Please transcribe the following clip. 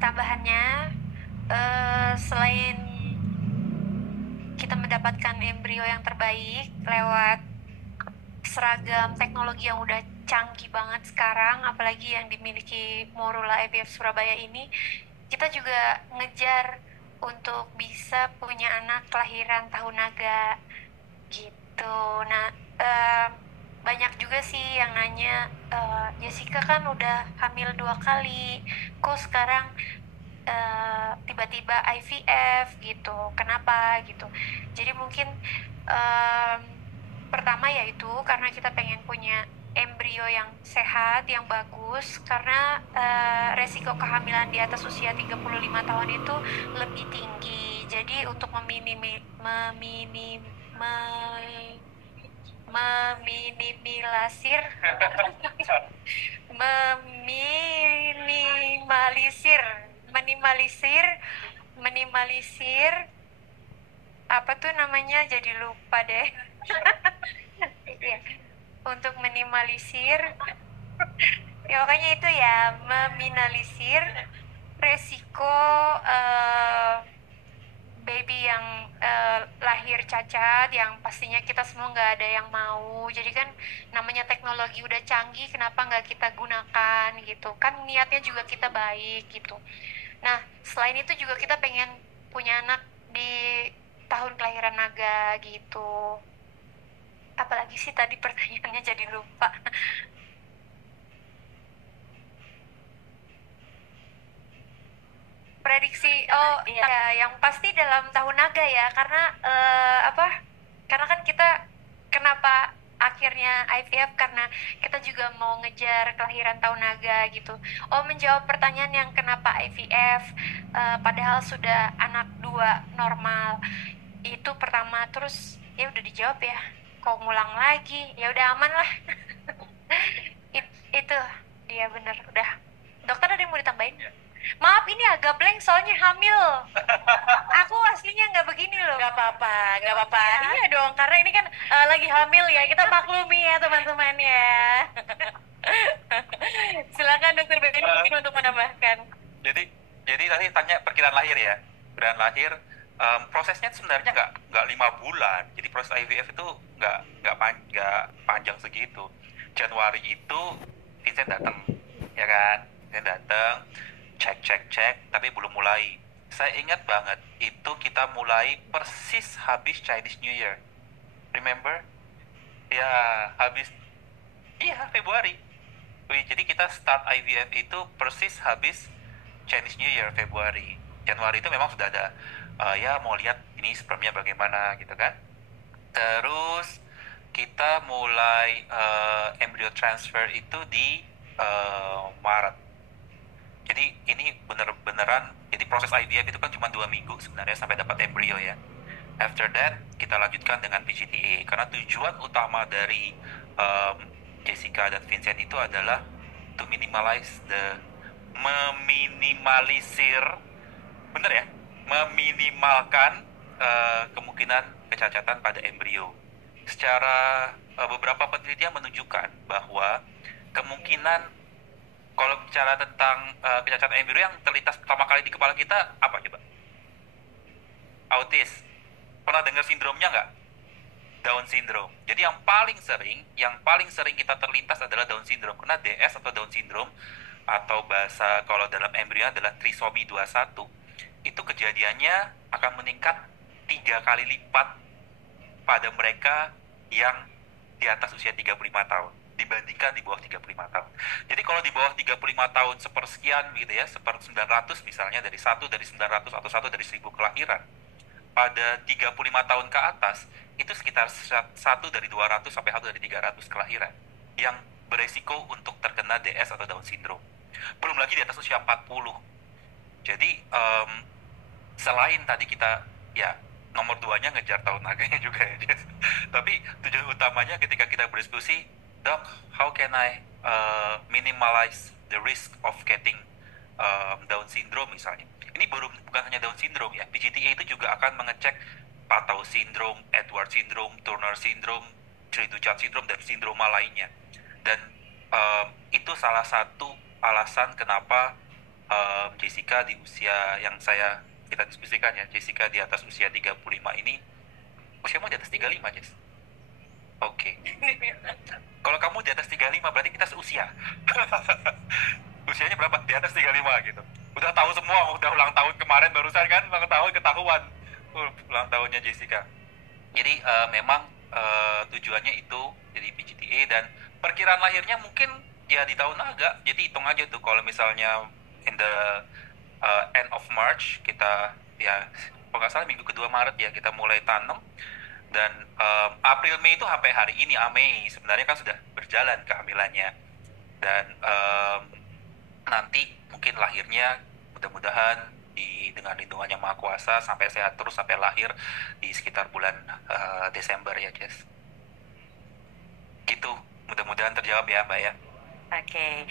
tambahannya, selain kita mendapatkan embrio yang terbaik lewat seragam teknologi yang udah canggih banget sekarang, apalagi yang dimiliki Morula IVF Surabaya ini, kita juga ngejar untuk bisa punya anak kelahiran tahun naga gitu. Nah, banyak juga sih yang nanya, Jessica kan udah hamil 2 kali, kok sekarang tiba-tiba IVF gitu, kenapa gitu. Jadi mungkin em, pertama yaitu karena kita pengen punya embrio yang sehat, yang bagus, karena resiko kehamilan di atas usia 35 tahun itu lebih tinggi. Jadi untuk meminimalisir meminimalisir minimalisir minimalisir apa tuh namanya, jadi lupa deh. Iya, untuk minimalisir, ya makanya itu ya, meminimalisir resiko eh, baby yang lahir cacat, yang pastinya kita semua nggak ada yang mau. Jadi kan namanya teknologi udah canggih, kenapa nggak kita gunakan gitu kan, niatnya juga kita baik gitu. Nah, selain itu juga kita pengen punya anak di tahun kelahiran naga gitu. Apalagi sih tadi pertanyaannya, jadi lupa. Prediksi, oh iya, yang pasti dalam tahun naga ya, karena apa? Karena kan kita kenapa akhirnya IVF, karena kita juga mau ngejar kelahiran tahun naga gitu. Oh, menjawab pertanyaan yang kenapa IVF, padahal sudah anak 2 normal. Itu pertama, terus ya udah dijawab ya. Kok ngulang lagi? Ya udah aman lah. Itu dia bener udah. Dokter ada yang mau ditambahin? Maaf, ini agak blank soalnya hamil. Aku aslinya nggak begini loh. Nggak apa-apa, nggak apa-apa. Ya. Iya dong, karena ini kan lagi hamil ya. Kita maklumi ya teman-teman ya. Silakan Dokter Benny mungkin untuk menambahkan. Jadi jadi tadi tanya perkiraan lahir ya. Perkiraan lahir, prosesnya sebenarnya nggak 5 bulan. Jadi proses IVF itu nggak panjang segitu. Januari itu Vincent datang, ya kan? Vincent datang, cek, tapi belum mulai. Saya ingat banget, itu kita mulai persis habis Chinese New Year. Remember? Ya, habis, iya, Februari. Wih, jadi kita start IVF itu persis habis Chinese New Year, Februari. Januari itu memang sudah ada, ya mau lihat ini spermnya bagaimana gitu kan. Terus kita mulai embryo transfer itu di Maret. Jadi ini beneran, jadi proses IVF itu kan cuma 2 minggu sebenarnya sampai dapat embrio ya. After that kita lanjutkan dengan PGTA, karena tujuan utama dari Jessica dan Vincent itu adalah to meminimalisir, bener ya, meminimalkan kemungkinan kecacatan pada embrio. Secara beberapa penelitian menunjukkan bahwa kemungkinan, kalau bicara tentang kecacatan embrio yang terlintas pertama kali di kepala kita apa coba? Autis. Pernah dengar sindromnya nggak? Down syndrome. Jadi yang paling sering kita terlintas adalah Down syndrome. Karena DS atau Down syndrome, atau bahasa kalau dalam embrio adalah trisomi 21, itu kejadiannya akan meningkat 3 kali lipat pada mereka yang di atas usia 35 tahun dibandingkan di bawah 35 tahun. Jadi kalau di bawah 35 tahun sepersekian gitu ya, 900 misalnya, dari 900 atau 1 dari 1000 kelahiran, pada 35 tahun ke atas itu sekitar 1 dari 200 sampai 1 dari 300 kelahiran yang beresiko untuk terkena DS atau Down syndrome. Belum lagi di atas usia 40. Jadi selain tadi kita, ya, nomor 2-nya ngejar tahun naganya juga ya, Jess. Tapi tujuan utamanya ketika kita berdiskusi, Dok, how can I minimize the risk of getting Down syndrome misalnya. Ini bukan hanya Down syndrome ya, PGTA itu juga akan mengecek Patau syndrome, Edward syndrome, Turner syndrome, Cri-du-Chat syndrome, dan sindroma lainnya. Dan itu salah satu alasan kenapa Jessica di usia yang kita diskusikan ya, Jessica di atas usia 35 ini, usiamu di atas 35, Jess. Oke. Kalau kamu di atas 35 berarti kita seusia. Usianya berapa? Di atas 35 gitu. Udah tahu semua, udah ulang tahun kemarin barusan kan, ulang tahun ketahuan. Ulang tahunnya Jessica. Jadi memang tujuannya itu jadi PGTA, dan perkiraan lahirnya mungkin ya di tahun naga. Jadi hitung aja tuh kalau misalnya in the end of March kita ya, kalau nggak salah minggu kedua Maret ya kita mulai tanam, dan April Mei itu sampai hari ini Mei sebenarnya kan sudah berjalan kehamilannya, dan nanti mungkin lahirnya mudah-mudahan dengan lindungan Yang Maha Kuasa sampai sehat terus sampai lahir di sekitar bulan Desember ya, Jess. Gitu, mudah-mudahan terjawab ya Mbak ya. Oke.